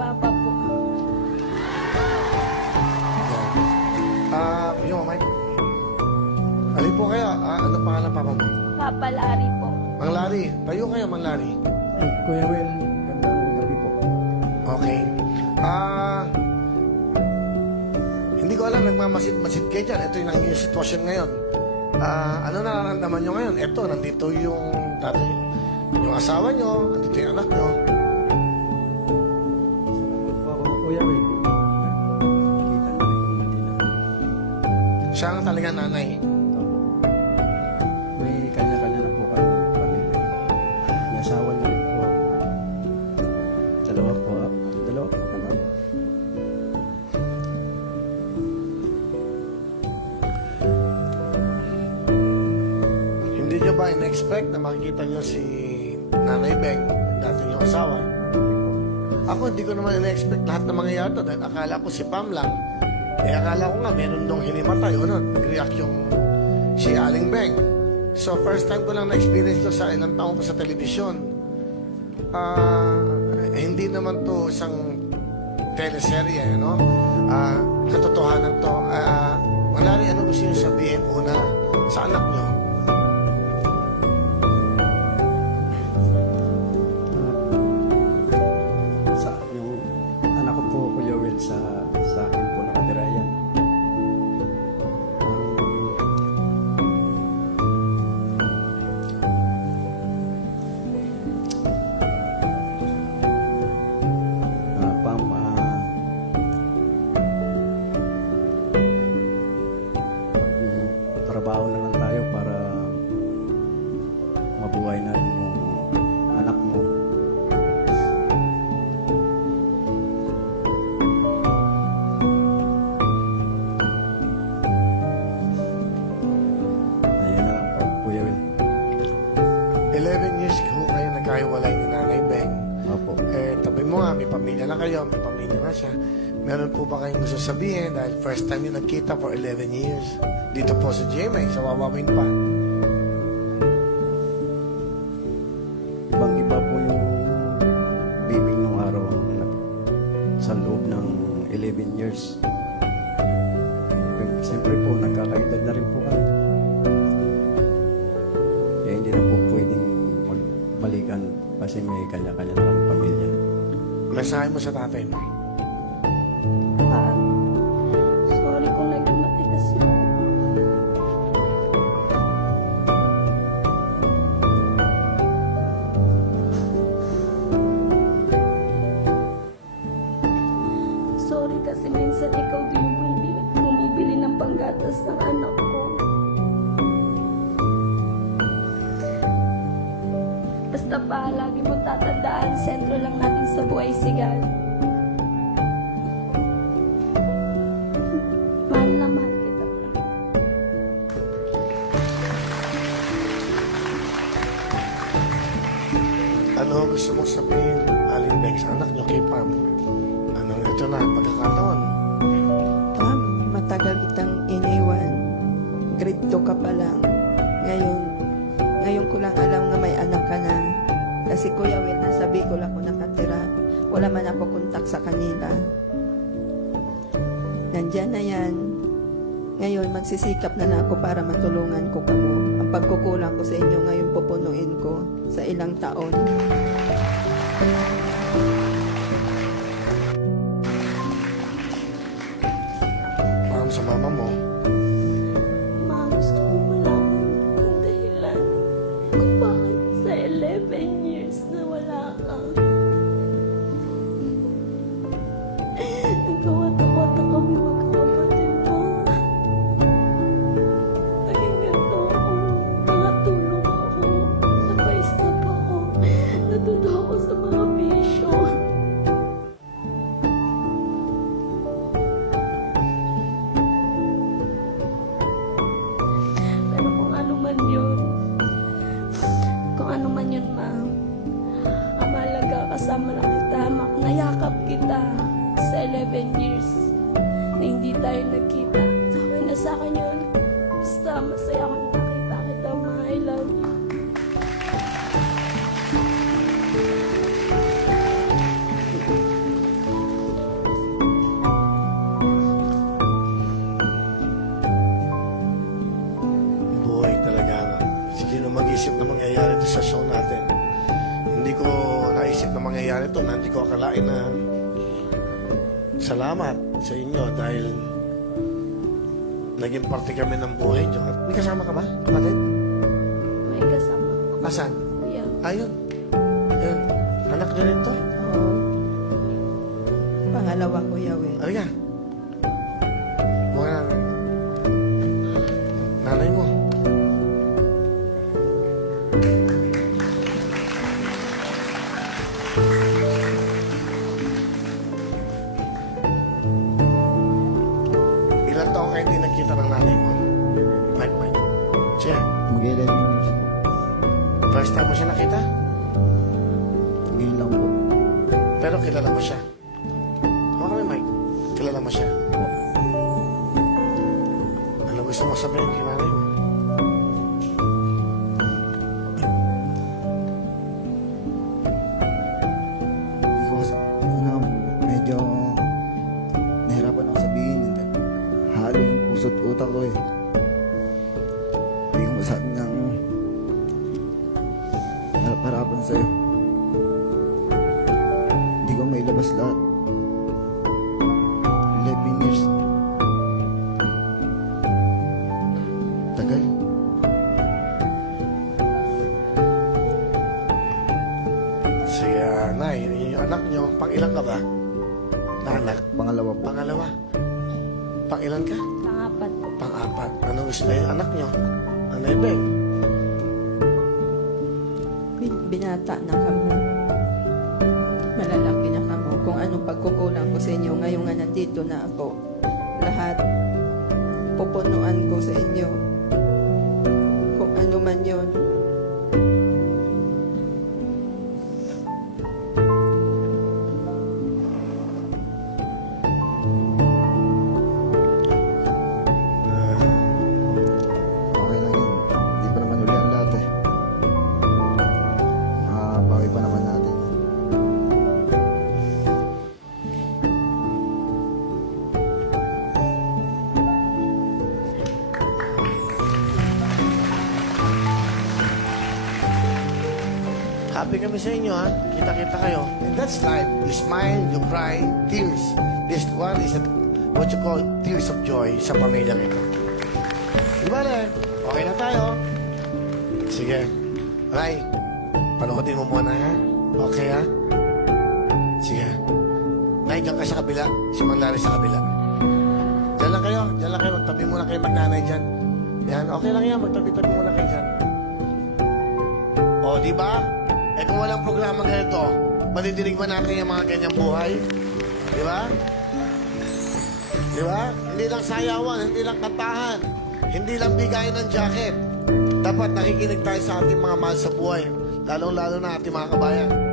Papa po. Yung Mike. Alin po kaya? Ano pangalan papa mo? Papa Larry po. Mang Larry. Tayo kayo, Mang Larry. Kuya Will, gandang gabi po. Okay. Hindi ko alam, nagmamasid-masid kayo dyan. Ito yung naging sitwasyon ngayon. Ano nararamdaman nyo ngayon? Ito, nandito yung tatay, yung asawa nyo, nandito yung anak nyo. Salamat po ako, Kuya Will. Kita na rin yung Manila. Siya ang talaga nanay. Opo. May kanya-kanya na po kami pamilya. May asawa na rin po. Dalawa po. Dalawa po naman. Hindi nyo ba in-expect na makikita nyo si Nanay Beng, dati yung asawa? Ako, hindi ko naman in-expect lahat ng mangyayari to dahil akala ko si Pam lang. Akala ko nga, meron dong hinimatay. O nun, nag-react yung si Aling Beng. So, first time ko lang na-experience to sa ilang taon ko sa telebisyon. Hindi naman to isang teleserye, no? Katotohanan to. Malari, ano gusto nyo sabihin una sa anak nyo? Sa yung anak ko po, Kuya Will, sa akin po nakatira yan. Pam, trabaho na lang tayo para mabuhay natin yung anak mo. Ayun na lang po, Kuya Will. 11 years ko kayo nagkahiwalay ni Nanay Beng. Opo. Tabi mo nga, may pamilya na kayo, may pamilya na siya. Meron po ba kayong gusto sabihin dahil first time yung nagkita for 11 years? Dito po sa GMA, sa Wawawin pa. Ibang-iba po yung bibig nung araw sa loob ng 11 years. Siyempre po, nagkakaedad na rin po kami. Kaya hindi na po pwedeng magbalikan kasi may kanya-kanya na kami pamilya. Mensahe mo sa tatay mo. Pa, sorry kung naging matigas yun. Sorry kasi minsan ikaw din mo hindi bumibili ng panggatas ng anak ko. Basta pa, lagi mo tatandaan, sentro lang natin sa buhay si God. Mahal na mahal kita. Ano gusto mong sabihin, Aling Beng, sa anak nyo kay Pam? Anong ito na, pagkakataon? Pam, matagal kitang iniwan. Grade 2 ka pa lang. Ngayon ko lang alam na may anak ka na. Kasi Kuya Will, nasa Bicol ako nakatira. Wala man ako kontak sa kanila. Nandyan na yan. Ngayon, magsisikap na ako para matulungan ko kamo. Ang pagkukulang ko sa inyo ngayon pupunuin ko sa ilang taon. Pam, sa mama mo, Ma, gusto ko malaman ang dahilan kung bakit sa 11 years na wala ka. Nagkawata-wata kami magkakapatid mo. Naging ganito ako. Nakatulong ako. Napa-stop ako. Natuto ako sa mga bisyo. Pero kung ano man yun, ma, ang mahalaga kasama lang kita, nayakap kita sa 11 years na hindi tayo nagkita. Okay na sa akin yun. Basta masaya akong nakita kita, ma. I love you. malain na salamat sa inyo dahil naging parte kami ng buhay nyo. At may kasama ka ba, kapatid? May kasama ko. Asan? Kuya. Ayun. Ayun. Anak nyo rin to? Oo. Pangalawa, Kuya Will. Halika. Mga nanay mo. Ilan taong kayo hindi nagkita ng nanay mo? Mike. Siya. Mag-11 years po. First time mo siya nakita? Ngayon lang po. Pero kilala mo siya. Hawakan mo yung mic. Kilala mo siya. Po. Ano gusto mo sabihin kay nanay mo? Because, medyo nahirapan ako sabihin. Halo yung puso't utak ko eh. Hindi ko masabi ng harap-harapan sa'yo. Hindi ko mailabas lahat. 11 years. Tagal. Si Nay, yun yung anak nyo. Pang-ilan ka ba? Na anak? Pangalawa po. Pangalawa. Pang-ilan ka? Pangapat po. Pang-apat. Anong gusto na yung anak nyo? Nanay Beng. Binata na kamo. Malalaki na kamo. Kung anong pagkukulang ko sa inyo, ngayon nga nandito na ako. Lahat pupunuan ko sa inyo. Kung ano man yun. Okay lang yun. Hindi pa naman uli ang lahat eh. Bawi pa naman natin. Happy kami sa inyo, ha? Kita-kita kayo. And that's life. You smile, you cry, tears. This one is what you call tears of joy sa pamilyang ito. Di ba, Le? Okay na tayo. Sige. Ray, panoodin mo muna, ha? Okay, ha? Sige. Nay, dyan ka sa kabila. Si Manlari sa kabila. Diyan lang kayo. Diyan lang kayo. Magtabi muna kayo magnanay dyan. Yan. Okay lang yan. Magtabi-tabi muna kayo dyan. O, di ba? Eh kung walang programa ganito, madidinig ba natin yung mga ganyang buhay? Di ba? Di ba? Hindi lang sayawan, hindi lang kantahan, hindi lang bigayan ng jacket. Dapat nakikinig tayo sa ating mga mahal sa buhay, lalong-lalo na ating mga kabayan.